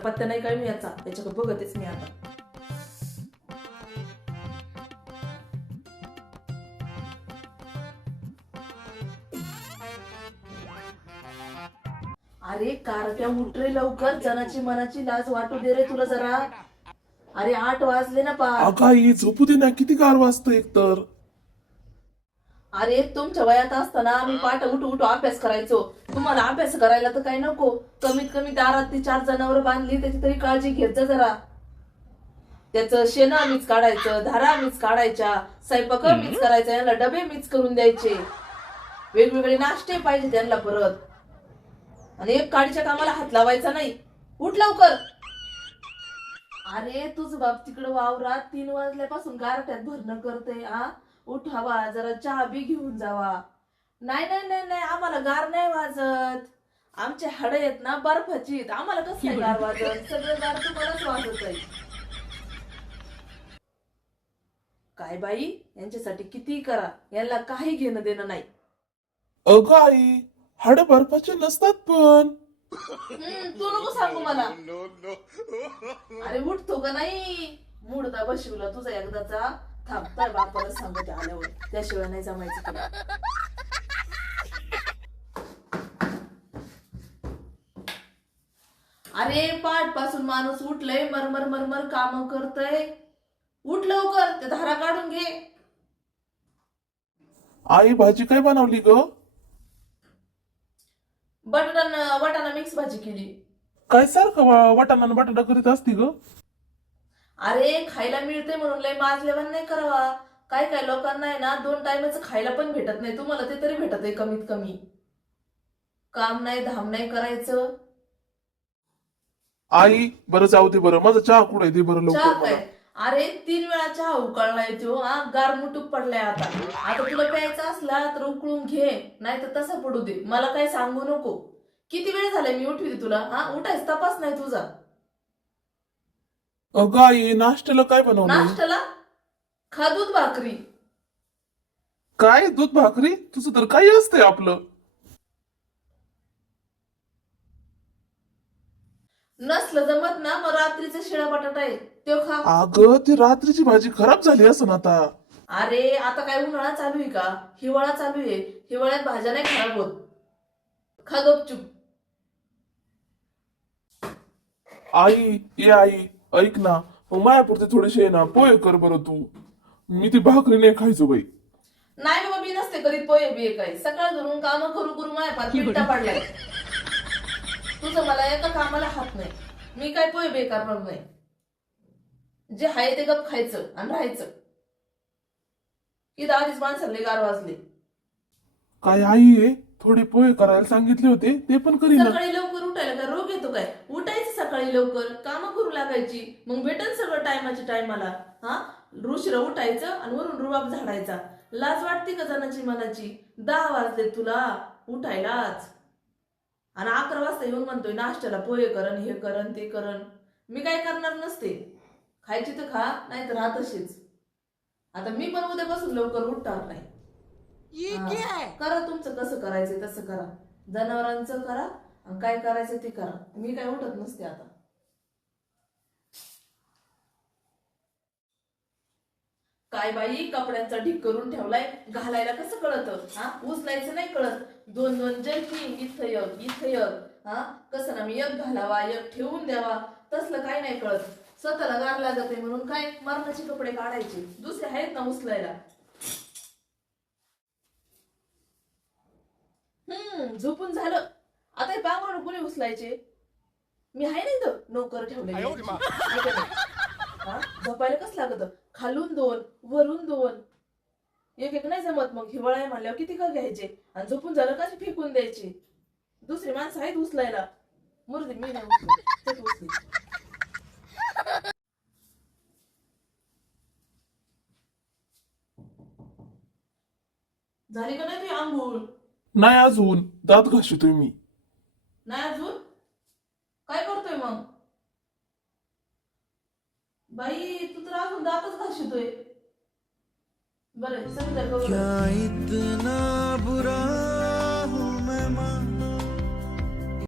पत्ता नाही काय मी याचा, त्याच्याकडे बघतेच मी आता. अरे कारट्या उठ रे लवकर, जनाची मनाची लाज वाटू दे रे तुला जरा. अरे 8 वाजले ना पा. अगाई झोपू दे ना, किती गार वाजतं एकतर. अरे तुमच्या वयात असताना मी पाठ उठ अभ्यास करायचो. तुम्हाला अभ्यास करायला तर काही नको, कमीत कमी दारात ती 4 जनावर बांधली त्याची तरी काळजी घेत जा जरा. त्याचं शेण मीच काढायचं, धारा मीच काढायच्या, स्वयंपाक मीच करायचा, यांना डबे मीच करून द्यायचे, वेगवेगळे नाश्ते पाहिजे त्यांना परत. आणि एक काडीच्या कामाला हात लावायचा नाही. उठ लवकर. अरे तुझ बाप तिकडे वावरात 3 वाजल्यापासून गारठ्यात भरणं करते. उठावा जरा, चहा बी घेऊन जावा. नाही नाही नाही नाही, आम्हाला गार नाही वाजत, आमचे हाड आहेत ना बर्फाची, आम्हाला कसं काय गार वाजत, सगळं गार तुम्हालाच वाजत आहे. काय बाई, यांच्यासाठी किती करा, यांना काही घेणं देणं नाही. अगं आई, हाड बर्फाचे नसतात पण. तू नको सांगू मला. अरे उठतो का नाही, मुडदा बशिवला तुझा एकदाचा. थांबताय बापाला सांगते आल्यावर, त्याशिवाय नाही जमायचं तुला. अरे पाठ पासून माणूस उठलंय, मरमर मरमर काम करतय. उठ लवकर, ते धारा काढून घे. आई भाजी काय बनवली ग? वाटाणा मिक्स भाजी केली. काय सारखं वाटाणा आणि बटाटा करीत असती ग? अरे खायला मिळते म्हणून लय माजलेवन नाही करावा. काय काय लोकांना आहे ना 2 टाइमच खायला पण भेटत नाही, तुम्हाला ते तरी भेटत आहे कमीत कमी. काम नाही धाम नाही करायचं. आई बरं जाऊ दे, बरं माझा चहा कुठे दे बरं चहा लवकर काय? मला. अरे 3 वेळा चहा उकळलाय तो, गारमुटूक पडलाय आता. आता तुला प्यायचा असला तर उकळून घे, नाही तर तसा पडू दे, मला काय सांगू नको. किती वेळ झालाय मी उठविते तुला, उठायच तपास नाही तुझा. अगं आई, नाश्त्याला काय बनवलं? नाश्त्याला खा दूध भाकरी. काय दूध भाकरी? तुझं तर काही असतंय आपलं. नसलं जमत ना मग रात्रीचा शिळा बटाटा आहे तो खा. अगं ती रात्रीची भाजी खराब झाली असं आता. अरे आता काय उन्हाळा चालू आहे का, हिवाळा चालू आहे, हिवाळ्यात भाज्या नाही खराब होत. खा गपचूप. आई ये आई, ऐक ना, मग मायापुरते थोडेसे ना पोहे कर बरं तू. मी ती भाकरी नाही खायचो बाई. नाही बाबा, मी नसते करीत पोहे बिये काही. सकाळ धरून काम करू करू माया पार पिट्टा पडलाय. तुझं मला एका कामाला हात नाही. मी काय पोहे बिये करणार नाही. जे आहे ते गप खायचं आणि राहायचं. इथं आधीच माणसाला गार वाजले. काय आई आहे, थोडे पोहे करायला सांगितले होते ते पण करीना. सकाळी लवकर उठायला काय रोग येतो काय? उठायचं सकाळी लवकर, काम करू लागायची, मग भेटल सगळं टायमाच्या टायमाला. उशिरा उठायचं आणि वरून रुबाब झाडायचा. लाज वाटते का जनाची मनाची? 10 वाजले तुला उठायलाच, आणि 11 वाजता येऊन म्हणतोय नाश्त्याला पोहे करण, हे करण ते करण. मी काय करणार नसते, खायची तर खा, नाही तर राहत अशीच. आता मी पण उद्यापासून लवकर उठणार नाही. करा तुमचं कसं करायचंय तसं करा, जनावरांचं करा आणि काय करायचं ते करा. मी काय उठत नसते आता. काय बाई, कपड्यांचा ढीग करून ठेवलाय, घालायला कसं कळतं? उचलायचं नाही कळत. 2-2 जर्किन, इथं एक. कसं ना मी एक घालावा, एक ठेवून द्यावा, तसलं काय नाही कळत. स्वतःला गार लागत आहे म्हणून काय मरणाचे कपडे काढायचे, दुसरे आहेत ना उचलायला. झोपून झालं, आता हे पांघरून कुणी उचलायचे? मी आहे नाही तर नोकर ठेवले. झोपायला कसं लागत? खालून 2 वरून 2, एक नाही जमत. मग हिवाळा म्हणल्यावर किती का घ्यायचे, आणि झोपून झालं का फेकून द्यायचे. दुसरी माणसं आहेत उचलायला. मुर्दी मी नाही उचली. झाली का नाही तुझी आंघोळ? नाही अजून, दात घासतोय मी. नाही अजून? काय करतोय मग? बाई तू तर अजून दातच घासतोय. बरं सगळं क्या इतना बुरा